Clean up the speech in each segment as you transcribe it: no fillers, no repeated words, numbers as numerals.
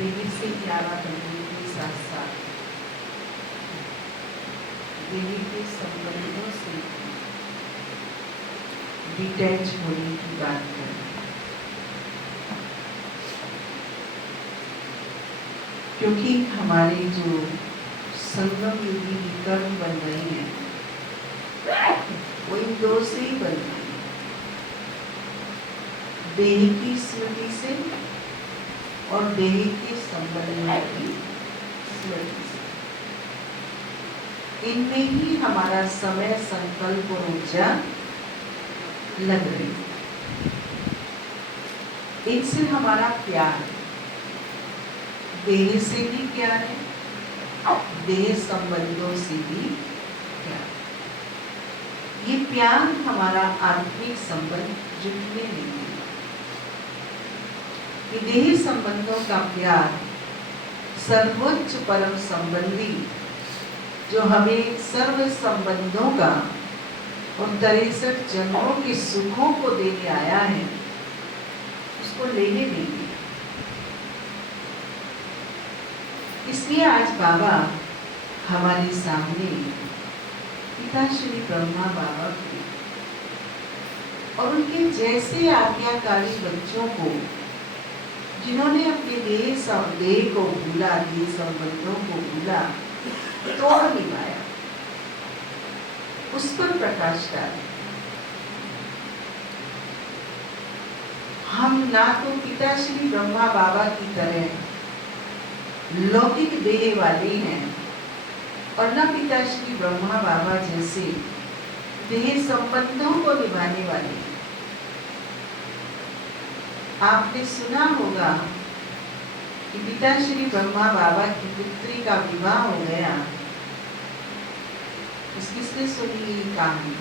देवी से प्यारा बनने के साथ साथ देवी के संबंधों से डिटैच होने की बात करें। क्योंकि हमारे जो संगम युगी कर्म बन रहे हैं वो इन दो से ही बन रहे हैं, देह की स्मृति से और देह के संबंधों की स्मृति से। इनमें ही हमारा समय, संकल्प और ऊर्जा लग रही है। इनसे हमारा प्यार है, देह से भी प्यार है, देह संबंधों से भी प्यार। ये प्यार हमारा आत्मिक संबंध जुटने नहीं है। ये देह संबंधों का प्यार सर्वोच्च परम संबंधी जो हमें सर्व संबंधों का और 63 जन्मों के सुखों को देने आया है, उसको लेने देंगे। इसलिए आज बाबा हमारे सामने पिता श्री ब्रह्मा बाबा के और उनके जैसे आज्ञाकारी बच्चों को, जिन्होंने अपने देह को भूला, देह संबंधों को भूला, तोड़ निभाया, उस पर प्रकाश डाले। हम ना तो पिता श्री ब्रह्मा बाबा की तरह लौकिक देह वाले हैं और न पिता श्री ब्रह्मा बाबा जैसे देह संबंधों को निभाने वाले हैं। आपने सुना होगा कि पिता श्री ब्रह्मा बाबा की पुत्री का विवाह हो गया। किसने सुनी ये कहानी?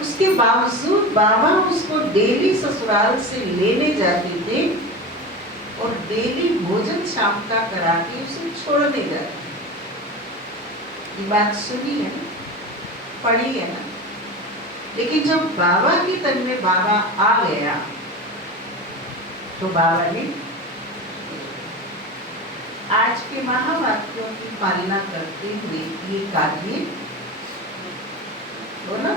उसके बावजूद बाबा उसको डेली ससुराल से लेने जाते थे और डेली भोजन शाम का करा के उसे छोड़ने जाते। ये बात सुनी है, पढ़ी है ना? लेकिन जब बाबा के तन में बाबा आ गया तो बाबा ने आज के महावाक्यों की पालना करते हुए ये कार्य बोला,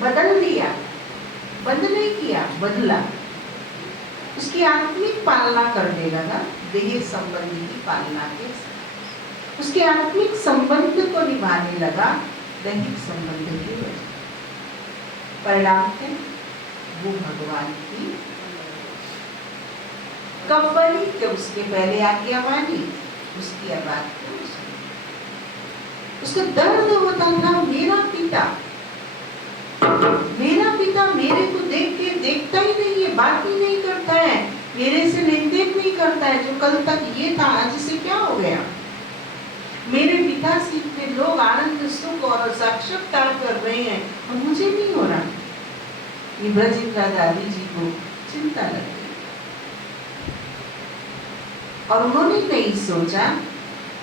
बदल दिया। बंद नहीं किया, बदला। उसकी आत्मिक पालना करने लगा, देह संबंधी की पालना के साथ। उसके आत्मिक संबंध को निभाने लगा दैहिक संबंध की वजह। परिणाम है वो भगवान की कब बनी? जब उसके पहले आज्ञा मानी, उसकी बात को उसका दर्द होता था। मेरा पिता मेरे को देख के देखता ही नहीं है, बात ही नहीं करता है, मेरे से लेन देन नहीं करता है। जो कल तक ये था आज से क्या हो गया? मेरे पिता से इतने लोग आनंद सुख और साक्षात्कार कर रहे हैं और मुझे नहीं हो रहा। ये ब्रजिंद्रा दादी जी को चिंता लग गई और उन्होंने नहीं सोचा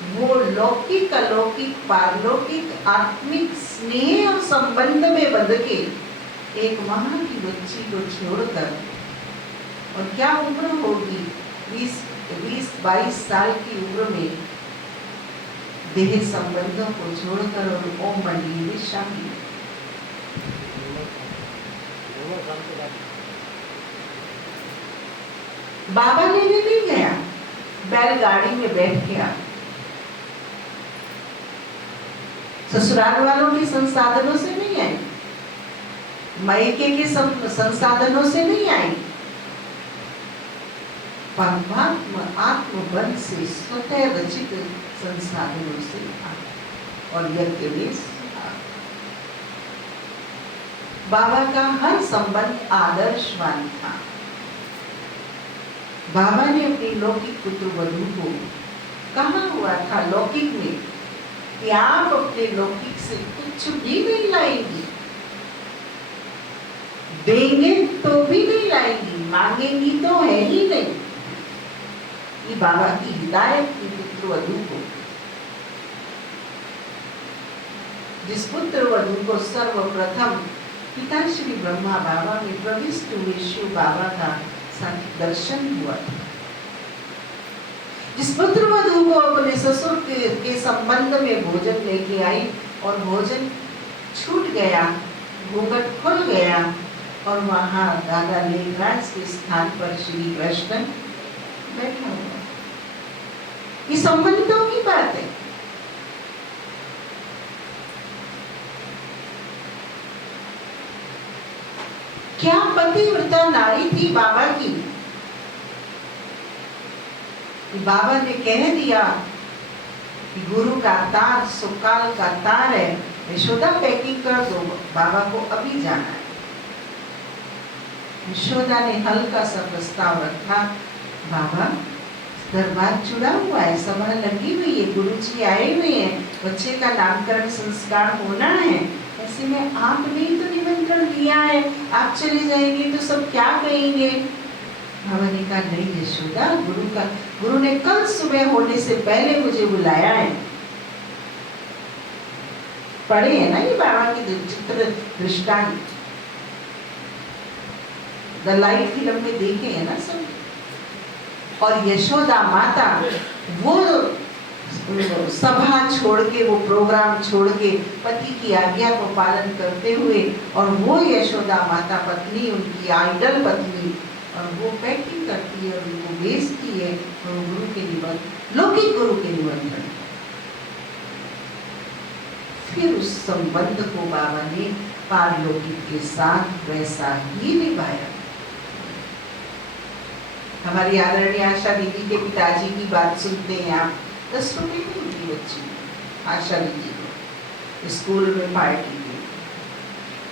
वो लौकिक, अलौकिक, पारलौकिक, आत्मिक स्नेह और संबंध में बंध के एक वहां की बच्ची को छोड़कर, और क्या उम्र होगी, 20-22 साल की उम्र में देह संबंधों को छोड़कर और ओम मंडली में शामिल। बाबा लेने नहीं गया, बैलगाड़ी में बैठ गया। ससुराल वालों के संसाधनों से नहीं आई, मायके के संसाधनों से नहीं आई, परमात्मा आत्मबल से स्वतः रचित संसाधनों से आई और यज्ञ में बाबा का हर संबंध आदर्शवान था। बाबा ने अपनी लौकिक पुत्र वधू को कहा हुआ था लौकिक में कि आप अपने लौकिक से कुछ भी नहीं लाएंगी, देंगे तो भी नहीं लाएंगी, मांगेंगी तो है ही नहीं। ये बाबा की हिदायत की पुत्र वधू को, जिस पुत्र वधू को सर्वप्रथम पिता श्री ब्रह्मा बाबा में प्रविष्ट हुए शिव बाबा का दर्शन हुआ था। जिस पुत्र वधू को अपने ससुर के संबंध में भोजन लेके आई और भोजन छूट गया, घूंघट खुल गया और वहां दादा लेखराज के स्थान पर श्री कृष्ण बैठा हुआ। ये संबंधों की बात है। क्या पतिव्रता नारी थी बाबा की। बाबा ने कह दिया कि गुरु का तार सुकाल का तार है, यशोदा पैकिंग कर दो, बाबा को अभी जाना है। यशोदा ने हल्का सा प्रस्ताव रखा, बाबा दरबार जुड़ा हुआ है, सभा लगी हुई है, गुरुजी आए हुए हैं, बच्चे का नामकरण संस्कार होना है, ऐसे में आपने तो निमंत्रण दिया है, आप चले जाएंगे तो सब क्या कहेंगे। बाबा ने कहा नहीं यशोदा, गुरु ने कल सुबह होने से पहले मुझे बुलाया है। पढ़े है ना ये बाबा की चित्र दृष्टांत, द लाइट फिल्म में देखे है ना सब। और यशोदा माता वो सभा छोड़ के, वो प्रोग्राम छोड़ के पति की आज्ञा को पालन करते हुए, और वो यशोदा माता पत्नी, उनकी आइडल पत्नी, और वो पैकिंग करती है और उनको भेजती है और गुरु के निमंत्रण, लौकिक गुरु के निमंत्रण। फिर उस संबंध को बाबा ने पारलौकिक के साथ वैसा ही निभाया। हमारी आदरणीय आशा दीदी के पिताजी की बात सुनते हैं आप, 10 रुपए की उनकी बच्ची आशा दीदी को स्कूल में पार्टी की,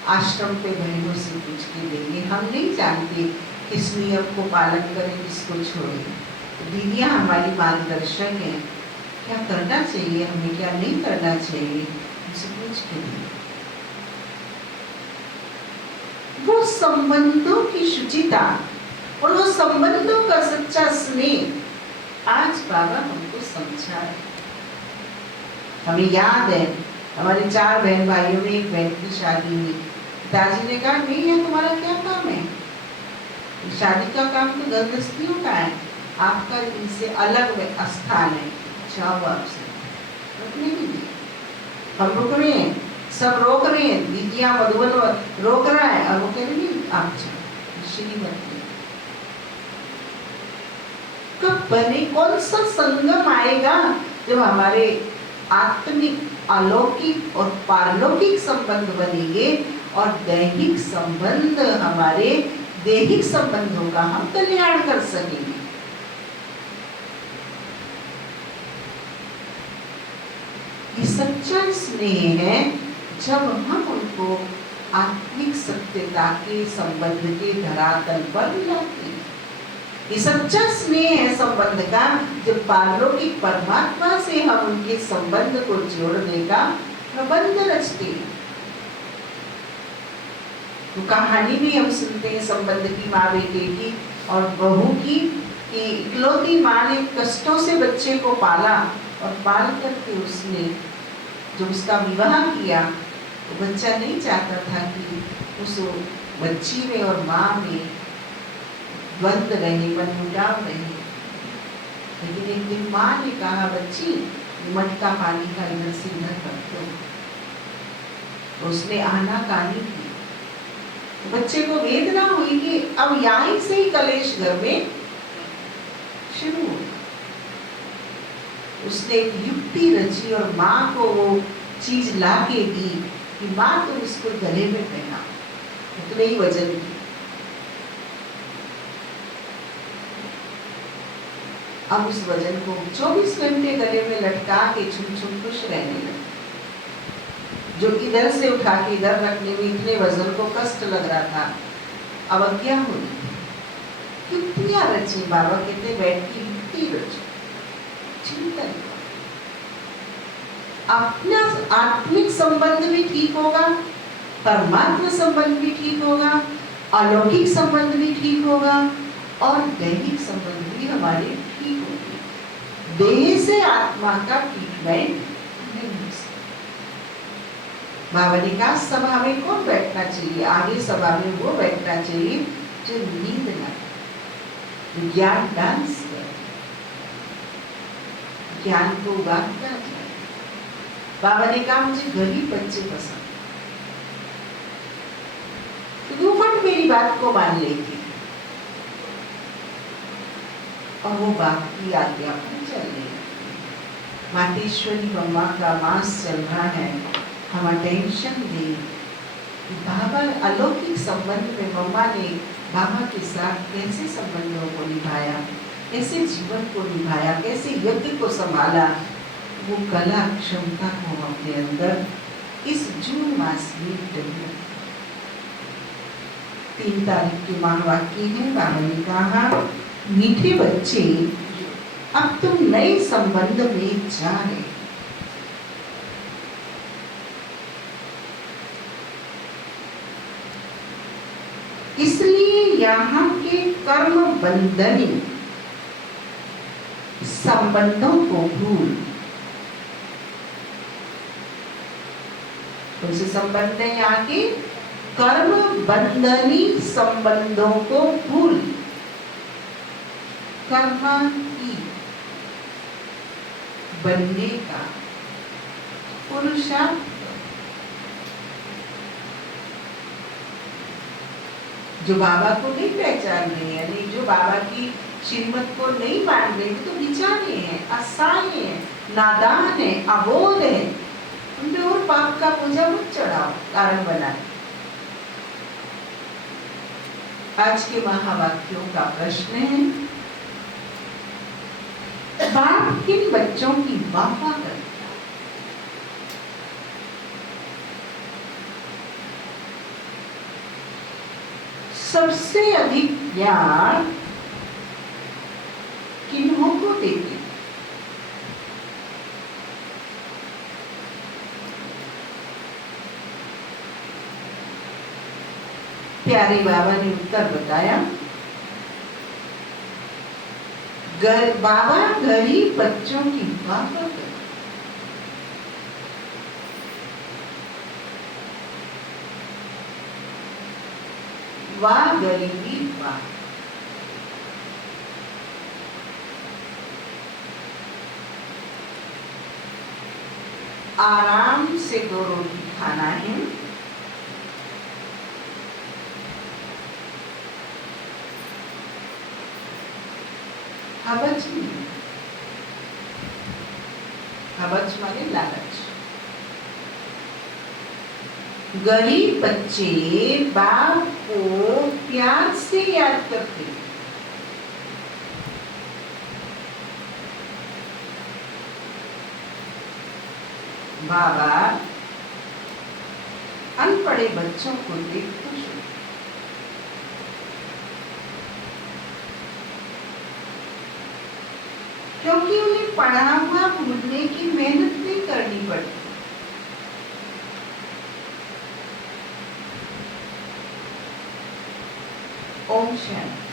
आश्रम पे बहनों से पूछ के देंगे, हम नहीं जानते किस नियम को पालन करें, किसको छोड़ें। तो दीदियाँ हमारी मार्गदर्शक हैं, क्या करना चाहिए हमें, क्या नहीं करना चाहिए, उनसे पूछ के देंगे। वो संबंधों की शुचिता और वो संबंधों का सच्चा स्नेह आज बाबा हमको समझा है। हमें याद है हमारे 4 बहन भाइयों में एक बहन की शादी हुई, पिताजी ने कहा नहीं है तुम्हारा क्या काम है, शादी का काम तो गृहस्थियों का है, आपका इनसे अलग स्थान है, जाओ आपसे रुकने नहीं दिए। हम रुक रहे हैं, सब रोक रहे हैं, दीदियाँ मधुबन रोक रहा है और वो कह रही आप जाओ, श्रीमती। कब बने, कौन सा संगम आएगा जब हमारे आत्मिक अलौकिक और पारलौकिक संबंध बनेंगे और दैहिक संबंध, हमारे दैहिक संबंधों का हम कल्याण कर सकेंगे। ये सच्चा स्नेह है जब हम उनको आत्मिक सत्यता के संबंध के धरातल पर लाते हैं। ये सच्चा स्नेह है संबंध का जब पारलौकिक परमात्मा से हम उनके संबंध को जोड़ने का प्रबंध रचते हैं। तो कहानी भी हम सुनते हैं संबंध की, माँ बेटे की और बहू की, कि इकलौती माँ ने कष्टों से बच्चे को पाला और पाल करके उसने जब उसका विवाह किया तो बच्चा नहीं चाहता था कि उस बच्ची में और माँ में द्वंद रहे, मनमुटाव रहे। लेकिन एक दिन माँ ने कहा बच्ची मटका पानी का इधर से इधर कर दो, तो उसने आनाकानी की। तो बच्चे को वेदना हुई कि अब यहीं से ही कलेश घर में शुरू हो। उसने एक युक्ति रची और माँ को वो चीज ला के दी कि माँ तुम इसको गले में पहना, उतने ही वजन की। अब उस वजन को 24 घंटे गले में लटका के छुम छुम खुश रहने लगे। जो इधर से उठा के इधर रखने में इतने वजन को कष्ट लग रहा था, अब क्या हुई, युक्तियां रची। बाबा कहते बैठ की युक्ति रची, चिंतन। अपना आत्मिक संबंध भी ठीक होगा, परमात्मा संबंध भी ठीक होगा, अलौकिक संबंध भी ठीक होगा और दैहिक संबंध भी हमारे ठीक होंगे। देह से आत्मा का ट्रीटमेंट नहीं हो सकता। बाबा ने कहा सभा में कौन बैठना चाहिए, आगे सभा में वो बैठना चाहिए जो नींद ना, ज्ञान डांस करे, ज्ञान को उगाता जाए। बाबा ने कहा मुझे गरीब बच्चे पसंद, तो फट मेरी बात को मान लेगी और वो बाप की आज्ञा पर चलने लगी। मातेश्वरी मम्मा का मास चल रहा है, हम अटेंशन दें कि बाबा अलौकिक संबंध में मम्मा ने बाबा के साथ कैसे संबंधों को निभाया, कैसे जीवन को निभाया, कैसे यज्ञ को संभाला। वो कला क्षमता को अपने अंदर इस जून मास में डेवलप। 3 तारीख के महावाक्य है, बाबा ने कहा मीठे बच्चे अब तुम नए संबंध में जा रहे, इसलिए यहाँ के कर्म बंधनी संबंधों को भूल। कौन से संबंध है यहाँ के? कर्म बंधनी संबंधों को भूल। कर्म की बनने का पुरुषार्थ, जो बाबा को नहीं पहचान रहे हैं, यानी जो बाबा की श्रीमत को नहीं मान रहे, तो विचारे हैं, असहाय हैं, नादान है, अबोध है, उनपे और पाप का बोझा मत चढ़ाओ, कारण बनाए। आज के महावाक्यों का प्रश्न है, बाप किन बच्चों की वाह करता है? सबसे अधिक ज्ञान किन्हों को देते? प्यारे बाबा ने उत्तर बताया, बाबा गरीब बच्चों की वाह करते। वाह गरीबी वाह। आराम से 2 रोटी खाना है, हवच नहीं, हवच माने लालच। गरीब बच्चे बाप को प्यार से याद करते, बाबा अनपढ़े बच्चों को देख खुश हो, क्योंकि उन्हें पढ़ा हुआ भूलने की मेहनत नहीं करनी पड़ती। ओम शांति।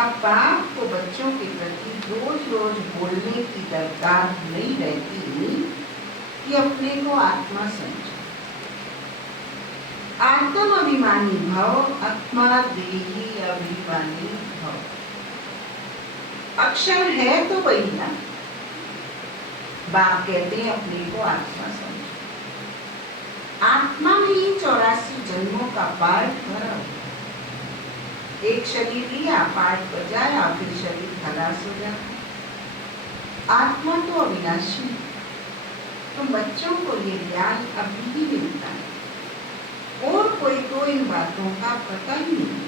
अब बाप को बच्चों के प्रति रोज रोज बोलने की दरकार नहीं रहती कि अपने को आत्मा समझो। आत्म अभिमानी भव, आत्मा देही अभिमानी भव। अक्षर है तो वही ना। बाप कहते हैं अपने को आत्मा समझो। आत्मा में ही 84 जन्मों का पाठ भरा हुआ। एक शरीर लिया, पाठ बजाया, फिर शरीर खलास हो जाता। आत्मा तो अविनाशी है। तो बच्चों को ये ज्ञान अभी ही मिलता है और कोई तो इन बातों का पता ही नहीं।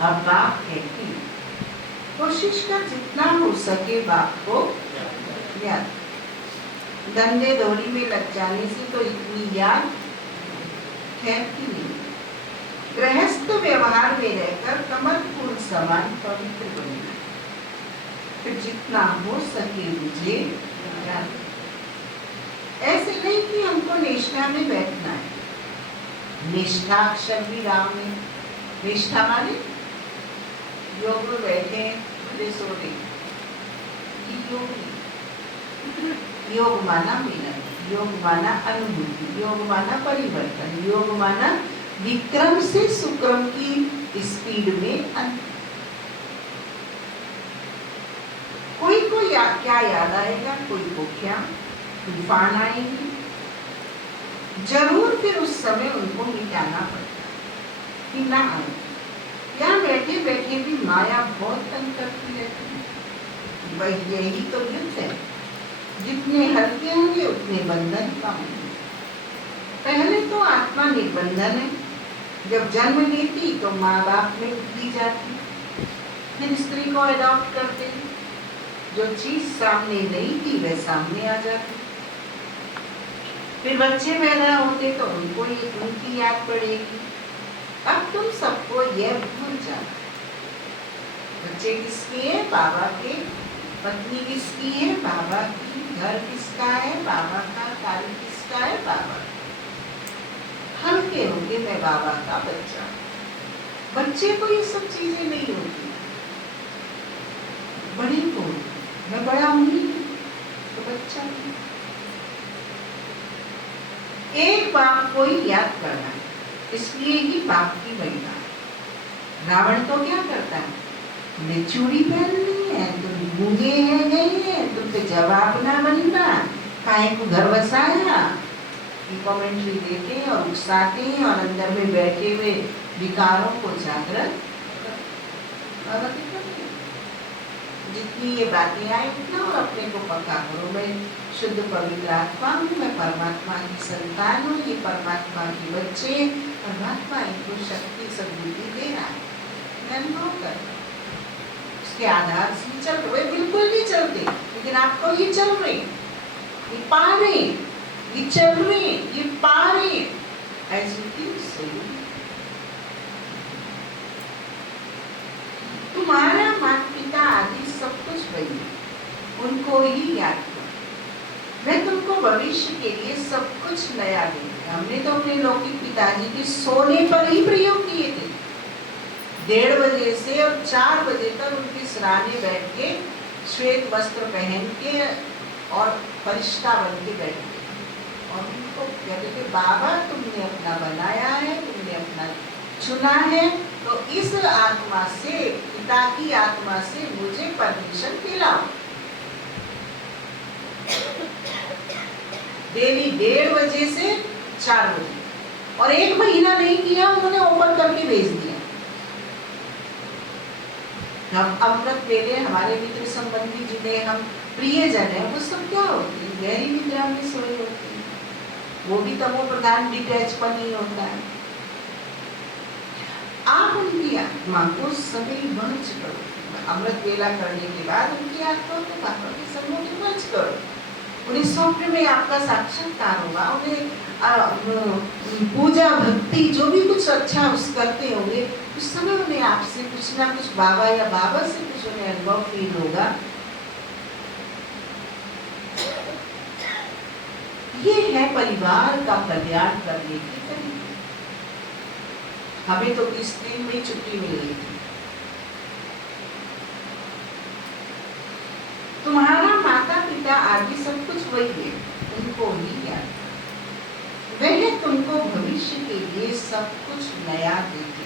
अब बाप कहते हैं कोशिश कर जितना हो सके बाप को याद। धंधे दौड़ी में लग जाने से तो इतनी याद ठहरती नहीं। गृहस्थ व्यवहार में रहकर कमल फूल समान पवित्र बनना, फिर जितना हो सके मुझे याद। ऐसे नहीं कि हमको निष्ठा में बैठना है। निष्ठा अक्षर भी राम है। निष्ठा माने योग में बैठे बोले सो रहे, योग माना मिलन, योग माना अनुभूति, योग माना परिवर्तन, योग माना विक्रम से सुक्रम की स्पीड में अंतर। कोई कोई क्या याद आएगा? कोई भूखिया, तूफान आएगी, जरूर फिर उस समय उनको मिटाना पड़ता कि ना आए। यहाँ बैठे बैठे भी माया बहुत तंग करती रहती है। वही यही तो युद्ध है, जितने हल्के होंगे उतने बंधन कम होंगे। पहले तो आत्मा निर्बंधन है, जब जन्म लेती तो माँ बाप में दी जाती, फिर स्त्री को अडॉप्ट करते, जो चीज सामने नहीं थी वह सामने आ जाती, फिर बच्चे पैदा होते तो उनको ये उनकी याद पड़ेगी। अब तुम सबको यह भूल जाना, बच्चे किसके हैं? बाबा के। पत्नी किसकी है? बाबा की। घर किसका है? बाबा का। कार्य किसका है? बाबा। हल्के होंगे, मैं बाबा का बच्चा। बच्चे को ये सब चीजें नहीं होती, बड़े को मैं बड़ा हूं तो बच्चा नहीं। एक बाप को ही याद करना है, इसलिए ही बाप की महिमा है। रावण तो क्या करता है? तुमने चूड़ी पहननी है, तुम गूंगे हैं गए हैं, तुम पे जवाब ना बनना, काहे को घर बसाया, ये कमेंट्री देते हैं और उकसाते हैं और अंदर में बैठे हुए विकारों को जागृत। जितनी ये बातें आए उतना और अपने को पक्का करो, मैं शुद्ध पवित्र आत्मा हूँ, मैं परमात्मा की संतान हूँ, ये परमात्मा के बच्चे, परमात्मा इनको शक्ति सद्बुद्धि दे रहा है, मैं अनुभव कर रहा हूँ। उसके आधार से चल रहे, वे बिल्कुल नहीं चलते, लेकिन आपको ये चल रहे, ये पा रहे, ये चल रहे, ये पा रहे, ऐसी सही। तुम्हारा माता पिता आदि सब कुछ वही, उनको ही याद करो। मैं तुमको भविष्य के लिए सब कुछ नया दूंगा। हमने तो अपने लौकिक पिताजी के सोने पर ही प्रयोग किए थे। 1:30 बजे से और 4 बजे तक उनके सराहने बैठ के, श्वेत वस्त्र पहन के और फरिश्ता बन के बैठ के, और उनको कहते थे बाबा तुमने अपना बनाया है, तुमने अपना चुना है, तो इस आत्मा से, पिता की आत्मा से मुझे परमिशन दिलाओ। डेली 1:30 बजे से 4 बजे, और 1 महीना नहीं किया, उन्होंने ओपन करके भेज दिया। हम अमृत वेले हमारे मित्र संबंधी जिन्हें हम प्रियजन है, वो सब क्या होती है? गहरी निद्रा में सोए होती है, वो भी तमो प्रधान डिटैचपन ही होता है। आप उनकी आत्मा को सभी मर्ज करो, अमृत वेला करने के बाद उनकी आत्मा को बाबा के सम्मुख मर्ज करो। उन्हें स्वप्न में आपका साक्षात्कार होगा, उन्हें पूजा भक्ति जो भी कुछ अच्छा उस करते होंगे, उस समय उन्हें आपसे कुछ ना कुछ बाबा या बाबा से कुछ उन्हें अनुभव फील होगा। ये है परिवार का कल्याण करने की तरीका। हमें तो 20 दिन में छुट्टी मिल गई थी। तुम्हारा माता पिता आदि सब कुछ वही है, उनको ही याद। वह तुमको भविष्य के लिए सब कुछ नया देते,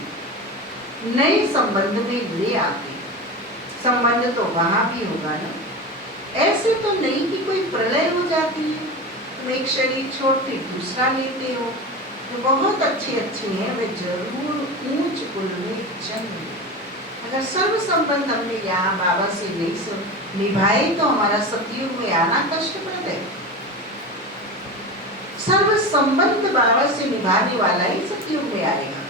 नए संबंध में ले आते। संबंध तो वहां भी होगा ना, ऐसे तो नहीं कि कोई प्रलय हो जाती है, तुम एक शरीर छोड़ते दूसरा लेते हो। जो बहुत अच्छे हैं वे जरूर ऊंच कुल में जन्म लें। अगर सर्व संबंध हमने यहाँ बाबा से नहीं निभाए तो हमारा सतयुग में आना कष्टप्रद है। सर्व संबंध बाबा से निभाने वाला ही सतयुग में आएगा।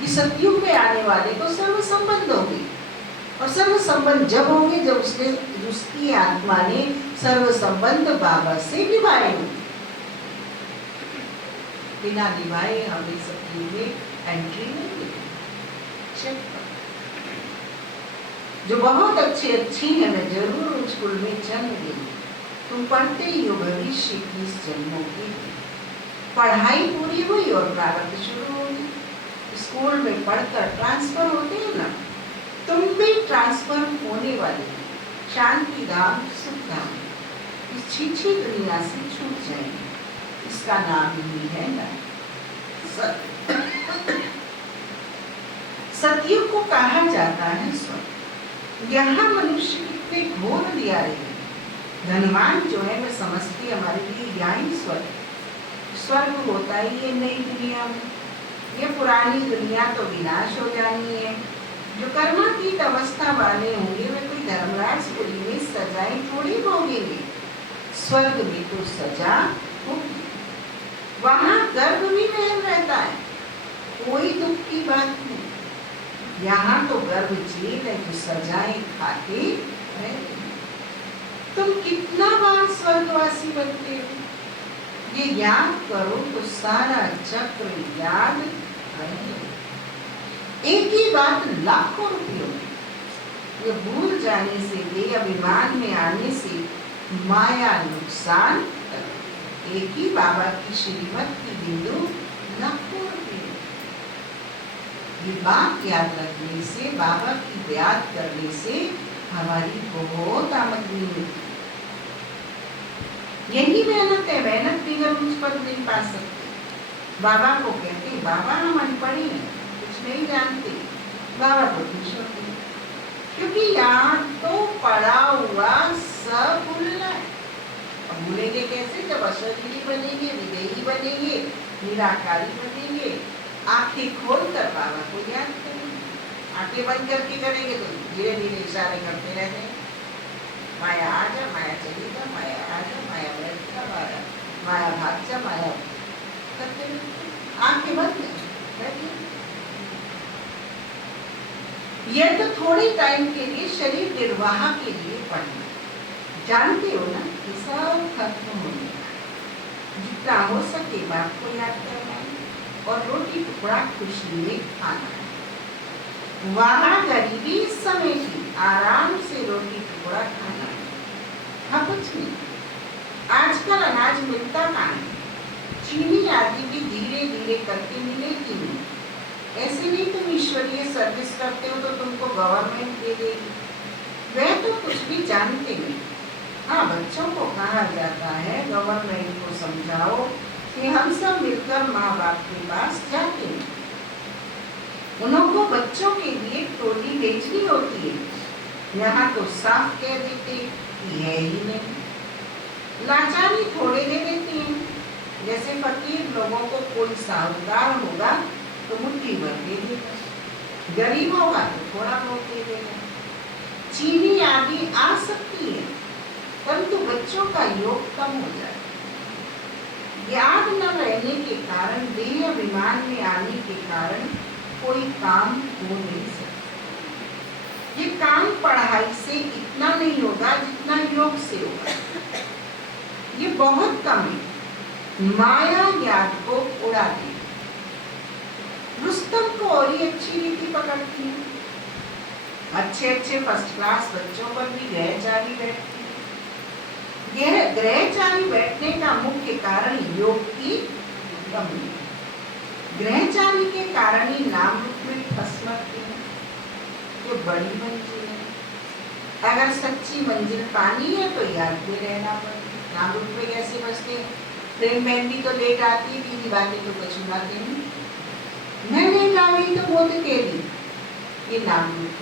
कि सतयुग में आने वाले तो सर्व संबंध होंगे, और सर्व संबंध जब होंगे जब उसकी आत्मा ने सर्व संबंध बाबा से निभाए होंगे। बिना निभाए हमें सतयुग में एंट्री नहीं मिलेगी। जो बहुत अच्छी है मैं जरूर उस कुल में जन्म लेंगे। तुम पढ़ते ही हो भविष्य की जन्मों की पढ़ाई पूरी हुई और प्रारंभ शुरू होगी। स्कूल में पढ़कर ट्रांसफर होते हैं ना, तुम भी ट्रांसफर होने वाले हो। शांति धाम सुख धाम इस छीछी दुनिया से छूट जाएंगे। इसका नाम ही है ना सतयुग को कहा जाता है स्वर्ग। यहाँ मनुष्य कितने घोर दिया रहे हैं, धनवान जो है मैं समझती हमारे लिए यही स्वर्ग है। स्वर्ग होता ही ये नई दुनिया में, ये पुरानी दुनिया तो विनाश हो जानी है। जो कर्मातीत अवस्था वाले होंगे वे कोई धर्मराजपुरी में सजाएं थोड़ी भोगेंगे, स्वर्ग में तो सजा होगी। वहां गर्भ भी महल रहता है, कोई दुख की बात नहीं। यहाँ तो गर्भ जेल है जो सजाएं खाते रहते। तुम कितना बार स्वर्गवासी बनते हो, ये याद करो तो सारा चक्र याद आएगा। एक ही बात लाखों रुपयों में, ये भूल जाने से, ये अभिमान में आने से माया नुकसान कर। एक ही बाबा की श्रीमत की बिंदु लाखों रुपये। ये बात याद रखने से, बाबा की याद करने से हमारी बहुत आमदनी होती। यही मेहनत है, मेहनत बिना उस पर नहीं पा सकते। बाबा को कहते बाबा हम अनपढ़ हैं, कुछ नहीं जानते, बाबा को खुश होते हैं, क्योंकि यहाँ तो पढ़ा हुआ सब भूलना है। अब भूलेंगे कैसे? जब अशरीरी बनेंगे, विदेही बनेंगे, निराकारी बनेंगे, आंखें खोल कर बाबा को याद करेंगे। आंखें बंद करके करेंगे तो धीरे धीरे इशारे करते रहते हैं, माया आ जा, माया चली जा, माया आ जा, माया बैठ जा, माया भाग जा, माया करते रहते। आंखें बंद बैठिए। यह तो थोड़ी टाइम के लिए शरीर निर्वाह के लिए पढ़ना, जानते हो ना कि सब खत्म होने का। जितना हो सके बाप को याद करना है और रोटी टुकड़ा खुशी में खाना है। वहां गरीबी इस समय की आराम से रोटी टुकड़ा खाना है। हाँ कुछ नहीं, आजकल अनाज मिलता कहाँ है? चीनी आदि भी धीरे धीरे करके मिलेगी नहीं। ऐसे नहीं तुम ईश्वरीय सर्विस करते हो तो तुमको गवर्नमेंट दे देगी, वह तो कुछ भी जानते नहीं। हाँ बच्चों को कहा जाता है गवर्नमेंट को समझाओ कि हम सब मिलकर माँ बाप के पास जाते हैं, उनको बच्चों के लिए टोली भेजनी होती है। यहाँ तो साफ कह देते कि है ही नहीं। लाचारी थोड़े दे देती हैं, जैसे फकीर लोगों को कोई साहूकार होगा तो मुट्ठी भर दे देगा, गरीब होगा तो थोड़ा बहुत दे देगा। चीनी आदि आ सकती है परंतु बच्चों का योग कम हो जाए। याद न रहने के कारण, देह अभिमान में आने के कारण कोई काम हो नहीं सकता। ये काम पढ़ाई से इतना नहीं होगा जितना योग से होगा, ये बहुत कम है। माया याद को उड़ा दे। रुस्तम को और ही अच्छी रीति पकड़ती है। अच्छे अच्छे फर्स्ट क्लास बच्चों पर भी ग्रहचारी बैठती है। यह ग्रहचारी बैठने का मुख्य कारण योग की कमी है। ग्रहचारी के कारण ही नाम रूप में फंस मरते हैं, जो बड़ी मंजिल है। अगर सच्ची मंजिल पानी है तो याद में रहना पड़ता। नाम रूप में कैसे बचते हैं? प्रेम बहन भी तो लेट आती है, दीदी बातें तो कुछ सुनाते नहीं। मैं लेट आ गई तो वो तो कह दी, ये नाम रूप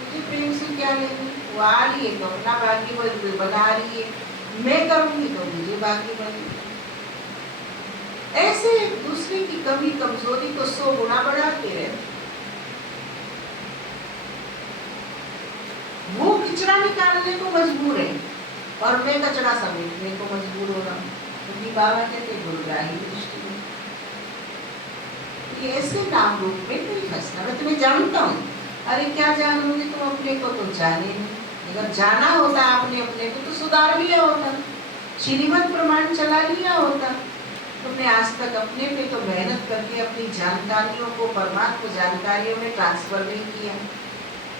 मुझे प्रेम से क्या लेंगे? वो आ रही है तो अपना बाकी बना रही है, मैं करूंगी तो मुझे बाकी बनेगी। ऐसे एक दूसरे की कमी कमजोरी को 100 गुना बढ़ाते रहते। वो कचरा निकालने को मजबूर है और मैं कचरा समेटने को मजबूर हो रहा हूँ, क्योंकि बाबा कहते गुरुग्राही दृष्टि में। ये ऐसे नाम रूप में नहीं फंसना। मैं तुम्हें जानता हूँ, अरे क्या जानूंगी, तुम अपने को तो जाने नहीं। अगर जाना होता आपने अपने को तो सुधार लिया होता, श्रीमत प्रमाण चला लिया होता। तुमने आज तक अपने पे तो मेहनत करके अपनी जानकारियों को परमात्मा जानकारियों में ट्रांसफर नहीं किया।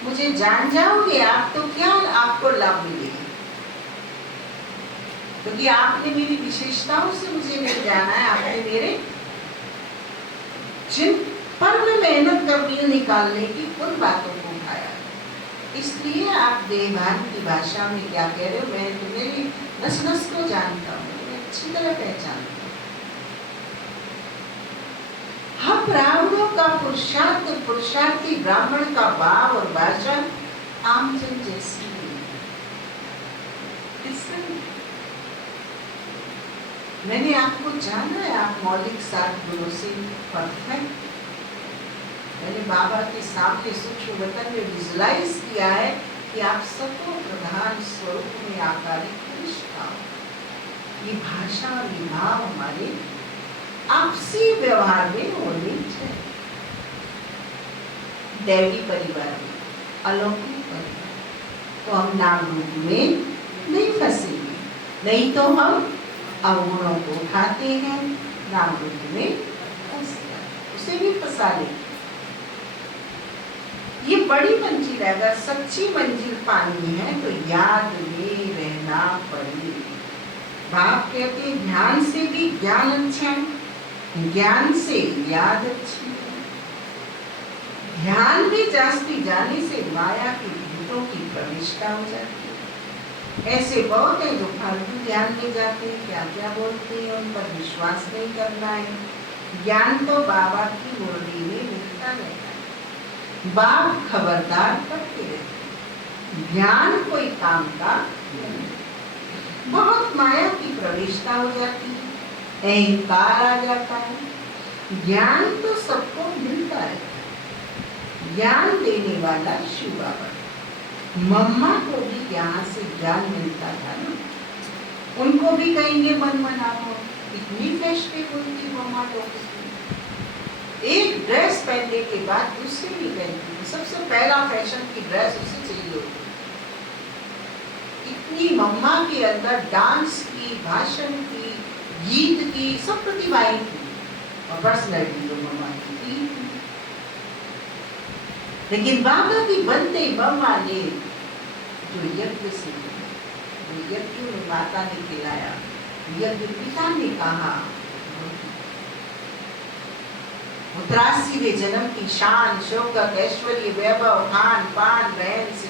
मुझे जान जाओगे आप तो क्या आपको लाभ मिलेगा, क्योंकि आपने मेरी विशेषताओं से मुझे नहीं जाना है, आपने मेरे जिन पर मैं मेहनत कर रही हूँ निकालने की उन बातों को उठाया। इसलिए आप देहभान की भाषा में क्या कह रहे हो, मैं तुम्हें नस नस को जानता हूँ, मैं अच्छी तरह पहचानता हूँ। हम ब्राह्मणों का पुरुषार्थ, पुरुषार्थी ब्राह्मण का भाव और भाषा आमजन जैसी है। सही। मैंने आपको जाना है, आप मौलिक 7 गुणों से परफेक्ट। मैंने बाबा के सामने सूक्ष्म वतन में विजुलाइज किया है कि आप सतो प्रधान स्वरूप में आकारित पुरुष हो। ये भाषा और ये भाव हमारे आपसी व्यवहार में होनी चाहिए। दैवी परिवार में, अलौकिक परिवार, तो हम नाम रूप में नहीं फंसेंगे। नहीं तो हम अवगुणों को उठाते हैं, नाम रूप में फंसते हैं, उसे भी फंसा लेते। ये बड़ी मंजिल है, अगर सच्ची मंजिल पानी है तो याद में रहना पड़ेगा। बाप कहते हैं ध्यान से भी ज्ञान अच्छा है, ज्ञान से याद अच्छी है। ध्यान में जास्ती जाने से माया की भूतों की प्रविष्टा हो जाती है। ऐसे बहुत हैं जो फालतू ध्यान में जाते हैं, क्या क्या बोलते हैं, उन पर विश्वास नहीं करना है। ज्ञान तो बाबा की मुरली में मिलता रहता है, बाप खबरदार करते रहते। ज्ञान कोई काम का नहीं। बहुत माया की प्रविष्टा हो जाती है, अहंकार आ जाता है। ज्ञान तो सबको मिलता है, ज्ञान देने वाला शिव बाबा। मम्मा को भी यहाँ से ज्ञान मिलता था ना, उनको भी कहेंगे मन मनाओ। इतनी फेस्टिवल थी मम्मा लोग, एक ड्रेस पहनने के बाद दूसरी भी पहनती थी। सबसे पहला फैशन की ड्रेस उसे चाहिए होती। इतनी मम्मा के अंदर डांस की, भाषण की, गीत की सब प्रतिभाएं थी, और पर्सनैलिटी तो मम्मा की थी। लेकिन बाबा की बनते मम्मा ने जो यज्ञ से, जो यज्ञ में माता ने खिलाया, यज्ञ पिता ने कहा, 83वें जन्म की शान, शौकत, ऐश्वर्य, वैभव, खान पान, बहन से